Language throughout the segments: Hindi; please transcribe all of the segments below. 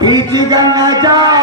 बीच गंगा जाओ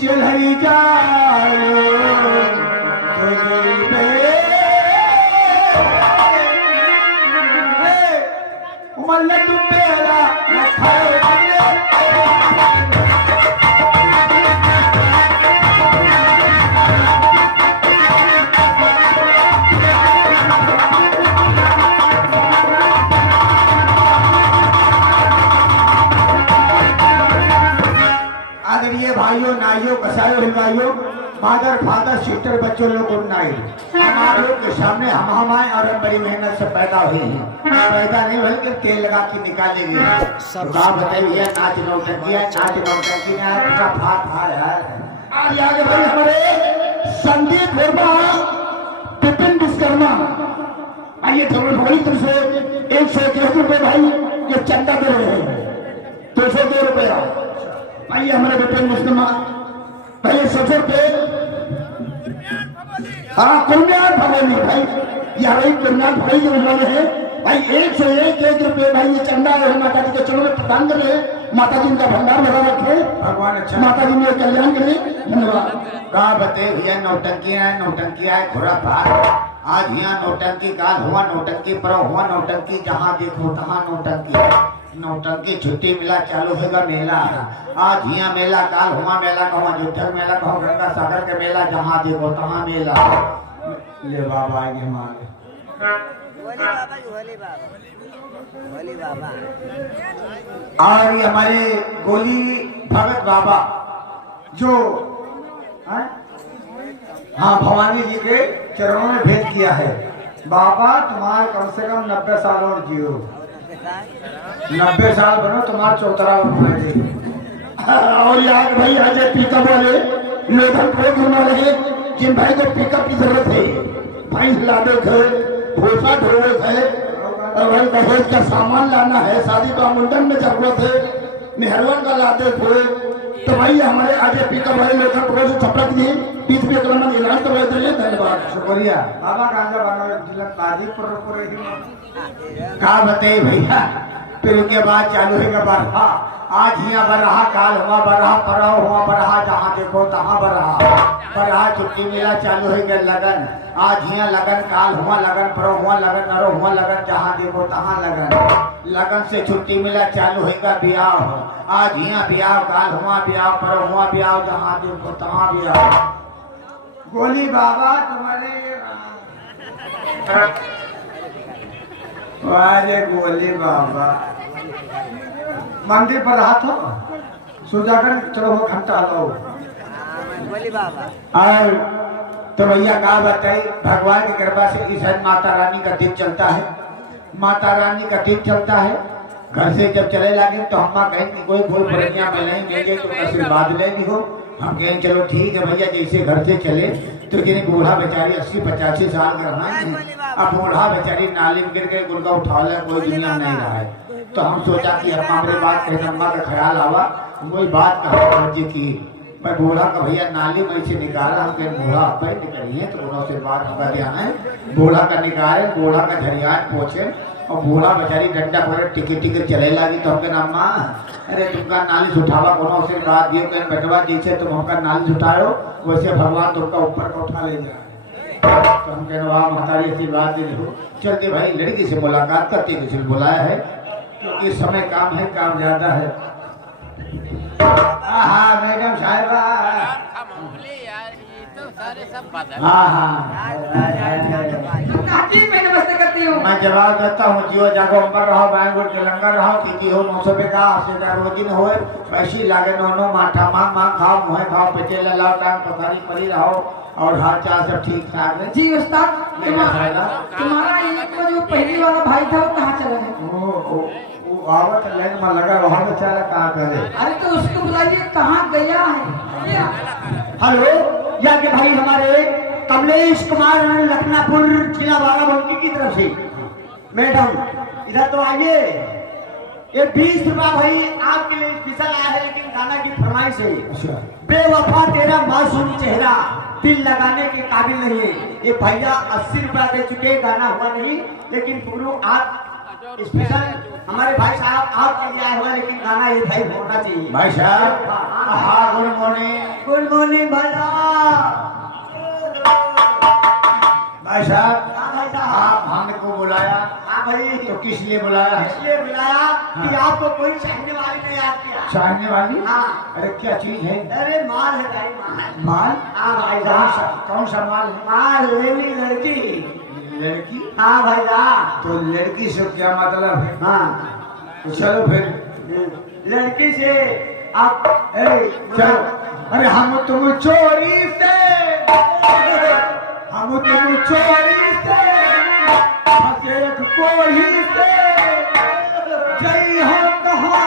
चलई जाओ लड्डू पेड़ा आदरणीय भाइयों नाइयों कसाइयों हिंगाइयों फादर फादर सिस्टर बच्चों लोग गुड नाइट। हम आप लोग के सामने हम आए और बड़ी मेहनत से पैदा हुए हैं। पैदा नहीं हुए कि तेल लगा के निकाले गए। आप बताइए नाच नौटंकी है, नाच नौटंकी है, पूरा फाट है आज आगे भाई हमारे संदीप वर्मा विपिन विश्वकर्मा आइए थोड़ी बड़ी तरफ से 101 रुपए भाई ये चंदा दे रहे हैं 202 रुपया। आइए हमारे विपिन विश्वकर्मा पहले 100 रुपये। हाँ कुलनाथ भगवानी भाई या भाई कुलनाथ भाई जो उन्होंने है भाई 101 रुपये भाई ये चंदा है माता जी के चरणों में प्रदान कर रहे। माता जी उनका भंडार भरा रखे, भगवान अच्छा माता जी ने कल्याण करे। धन्यवाद। कहा बते भैया नौटंकी है घोड़ा पार। आज यहाँ नौटंकी काल हुआ, नौटंकी पर हुआ, नौटंकी जहाँ देखो तहाँ नौटंकी। नौटंकी छुट्टी मिला चालू होगा मेला। आज यहाँ मेला काल हुआ मेला कहो अयोध्या मेला कहो गंगा सागर के मेला जहाँ देखो तहाँ मेला। ले बाबा आएंगे हमारे और ये हमारे गोली भगत बाबा जो हाँ भवानी जी के चरणों में भेंट किया है। बाबा तुम्हारे कम से कम 90 साल और जियो, 90 साल बनो तुम्हारा चौतरा बनाएंगे। और यार भाई आज पिकअप वाले लोधन प्रोग्राम वाले हैं जिन भाई को पिकअप की जरूरत है। भाई लादे है, भूसा ढोवे है और भाई दहेज का सामान लाना है, शादी का मुंडन में जरूरत है, मेहरवन का लादे थे। तो भाई हमारे आज पिकअप वाले लोधन प्रोग्राम से छपक जी 20 रुपये कलम में इलाज करवा देंगे। धन्यवाद शुक्रिया बाबा गांजा बाबा जिला बाजी पर कहा बताइए भैया। फिर उसके बाद चालू है बरहा। आज यहाँ बरहा काल हुआ बरहा परहा हुआ बरहा जहाँ देखो तहाँ बरहा। बरहा छुट्टी मिला चालू है लगन। आज यहाँ लगन काल हुआ लगन परो हुआ लगन नरो हुआ लगन जहाँ देखो तहाँ लगन। लगन से छुट्टी मिला चालू है ब्याह। आज यहाँ ब्याह काल हुआ ब्याह परो हुआ ब्याह जहाँ देखो तहाँ ब्याह। गोली बाबा तुम्हारे वारे गोली बाबा मंदिर पर रहा था सुजाकर चलो घंटा लो गोली बाबा। और तो भैया कहा बताई भगवान की कृपा से इस माता रानी का दिन चलता है। माता रानी का दिन चलता है। घर से जब चले लगे तो हम कहेंगे कोई भूल भुलैया मिलेंगे तो आशीर्वाद लेनी हो। हम कहें चलो ठीक है भैया जैसे घर से चले तो जिन्हें बूढ़ा बेचारी 80-85 साल का रहा है। अब बूढ़ा बेचारी नाली में गिर गए गुलका उठा ले कोई दुनिया नहीं रहा है। तो हम सोचा कि हम हमारे बात कहें अम्मा का ख्याल आवा वही बात कहा जी की मैं बूढ़ा का भैया नाली में से निकाला। हम कहें बूढ़ा अब निकलिए तो बूढ़ा से बात होगा ध्यान है। बूढ़ा का निकाले बूढ़ा का झरियान पहुंचे और बूढ़ा बेचारी डंडा पकड़े टिके टिके चले लगी। तो हमके नाम माँ अरे तुमका नाली उठावा कोनो से बात ये कहीं बेटवा जैसे तुम हमका नाली उठाओ वैसे भगवान तुमका ऊपर का उठा ले जाए। तो हम कहना वाह महतारी ऐसी बात नहीं हो। चलते भाई लड़की से मुलाकात करते किसी बुलाया है क्योंकि इस समय काम है काम ज्यादा है। हाँ मैडम साहिबा हाँ हाँ मैं जवाब देता हूँ जियो जागो अंबर रहो बैंगलोर तेलंगाना रहो तीती हो 900 पे का 80,000 रोजी न होए पैसी लागे नो माठा मांग मांग खाओ मुहे खाओ पेटे लाओ टांग पथारी पड़ी रहो और हाल चाल सब ठीक ठाक है। जी उस्ताद तुम्हारा 1 बजे भाई था वो कहाँ चला है? वो आवत लाइन में लगा वहाँ बेचारा कहाँ करे। अरे तो उसको बुलाइए, कहाँ गया है? हेलो, यहाँ के भाई हमारे कमलेश कुमार लखनापुर जिला बाराबंकी की तरफ से। मैडम इधर तो आइए। ये 20 रुपया भाई आपके लिए स्पेशल आया है, लेकिन गाना की फरमाइश है। अच्छा बेवफा तेरा मासूम चेहरा दिल लगाने के काबिल नहीं है। ये भैया 80 रुपया दे चुके, गाना हुआ नहीं, लेकिन पुगलू आप स्पेशल हमारे भाई साहब आपके लिए आया हुआ, लेकिन गाना ये भाई होना चाहिए। भाई साहब, हाँ गुड मॉर्निंग। गुड मॉर्निंग भैया। भाई साहब, हाँ भाई साहब। आप हमको बुलाया हाँ भाई, तो किस लिए बुलाया? इसलिए बुलाया कि आपको कोई चाहने वाली ने याद किया। चाहने वाली? हाँ। अरे क्या चीज है? अरे माल है भाई, माल। माल? हाँ भाई कौन सा साहब, कौन सा माल है? माल लेनी लड़की। लड़की? हाँ भाई साहब। तो लड़की से क्या मतलब है? हाँ, तो चलो फिर लड़की से आप चलो। अरे हम तुम चोरी से, हम तुम चोरी से, हंसे एक कोई से, जय हो कहा।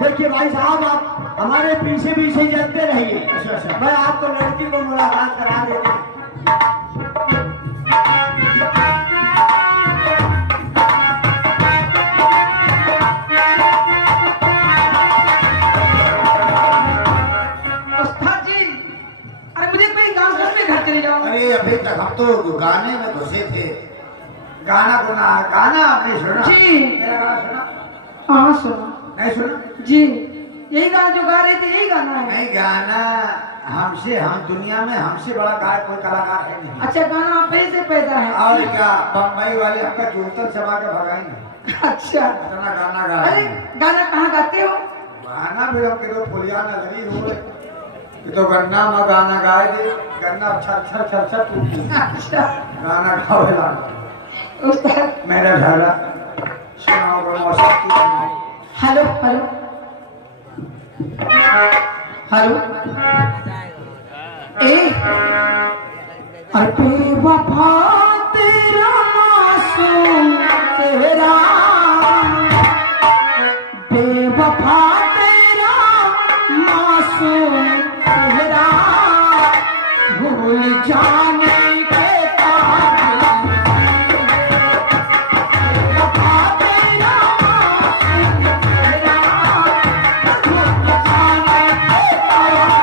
देखिए भाई साहब, आप हमारे पीछे पीछे चलते रहिए। अच्छा। मैं आपको लड़की को मुलाकात करा देता हूँ। उस्ताद जी, अरे मुझे कोई गाँव में घर चले जाओ। अरे अभी तक हम तो गाने में घुसे थे। गाना गुना गाना आपने सुना? जी। मेरा गाना सुना? हाँ सुना। नहीं सुना? जी, यही गाना जो गा रहे थे यही गाना है। नहीं, गाना हमसे, हम दुनिया में हमसे बड़ा गायक कोई कलाकार है नहीं। अच्छा, गाना आप ही से पैदा है। और क्या, बम्बई वाले हमका जूतल समा के भगाएंगे। अच्छा, इतना गाना गा अरे रहे हैं। गाना कहाँ गाते हो? गाना भी हम किलो फुलिया न लगी हो, ये तो गन्ना में गाना गाए दे, गन्ना छर छर छर छर टूटी। अच्छा गाना गावेला उस्ताद। मेरा झगड़ा सुनाओ, मौसम की सुनाओ। हेलो हेलो हेलो, अरे बेवफा तेरा मासूम चेहरा, बेवफा तेरा मासूम चेहरा, भूल जाने के काबिल, बेवफा तेरा मासूम चेहरा, भूल जाने के काबिल।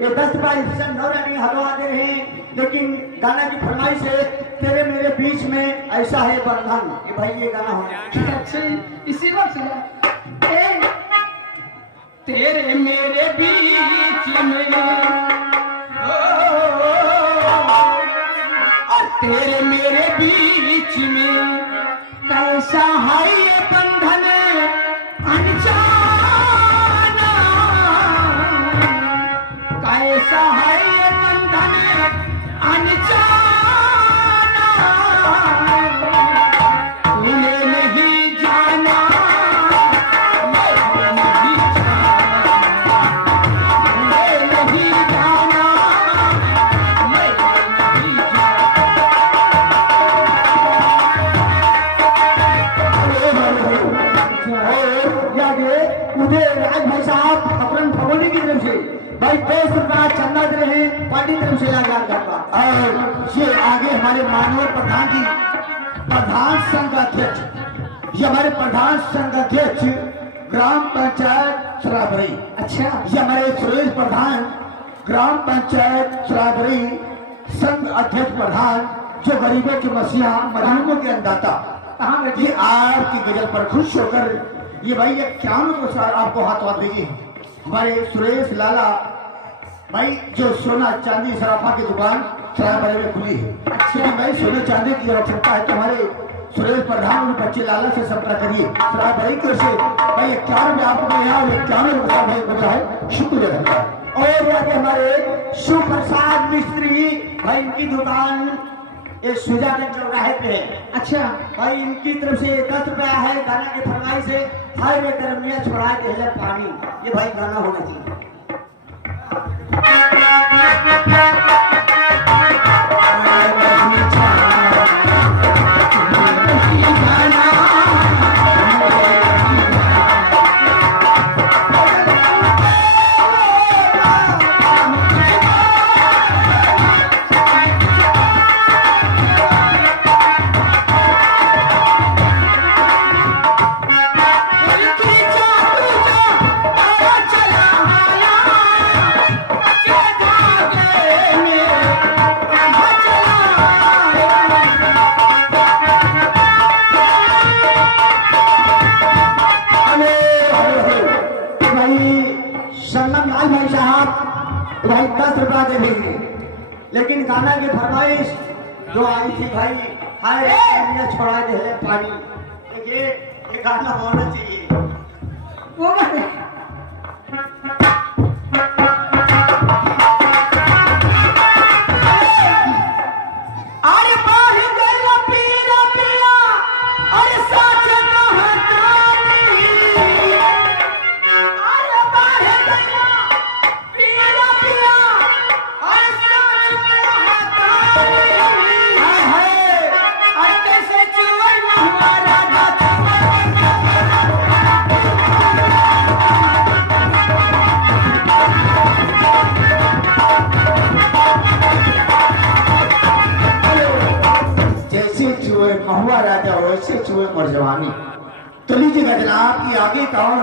ये 10 रुपया स्टेशन नौरानी हलवा दे रहे हैं, लेकिन गाना की फरमाइश है तेरे मेरे बीच में ऐसा है बंधन। ये भाई ये गाना होना अच्छा इसी बात से ए, तेरे मेरे बीच में और तेरे मेरे बीच में कैसा है ये बंधन अनजाना, कैसा है ये बंधन अनजाना, तूने नहीं जाना मैं नहीं जाना, तूने नहीं जाना मैं नहीं मुझे राज भाई साहब अपरन भगोनी की तरफ से भाई 10 रुपया चंदा दे रहे हैं, पार्टी तरफ से लगा करवा। और ये आगे हमारे माननीय प्रधान जी, प्रधान संघ अध्यक्ष, ये हमारे प्रधान संघ अध्यक्ष ग्राम पंचायत सराबरी। अच्छा ये हमारे सुरेश प्रधान ग्राम पंचायत सराबरी संघ अध्यक्ष प्रधान, जो गरीबों के मसीहा मजलूमों के अन्नदाता। कहाँ बैठे ये आपकी गजल पर खुश होकर ये भाई ये क्या पुरस्कार आपको हाथ देंगे। हमारे सुरेश लाला भाई जो सोना चांदी सराफा की दुकान सरायपाली में खुली है। अच्छा भाई सोने चांदी की आवश्यकता है तो हमारे सुरेश प्रधान और बच्चे लाला से संपर्क करिए। सरायपाली की ओर से भाई 51 रुपये आपको मैं यहाँ 51 रुपये भाई मिला है, शुक्रिया धन्यवाद। और आगे हमारे शिव प्रसाद मिस्त्री भाई, इनकी दुकान एक सुजागंज चौराहे पे है। अच्छा भाई इनकी तरफ से 10 रुपया है, गाना की फरमाइश से हाय वे करमिया छोड़ा दे पानी। ये भाई गाना होना चाहिए। संगम लाल भाई साहब भाई 10 रुपया दे देंगे, लेकिन गाना की फरमाइश जो आई थी भाई हाय हमने छोड़ा दे पानी। देखिए ये गाना होना चाहिए। वो गाने अरे बाहर गया पीरा पिया अरे साथ कहतानी, अरे बाहर गया पीरा पिया अरे साथ कहतानी, हाय हाय अरे कैसे जीवन हमारा जाता महुआ राजा वैसे चुए मर जवानी। तो लीजिएगा जनाब की आगे का और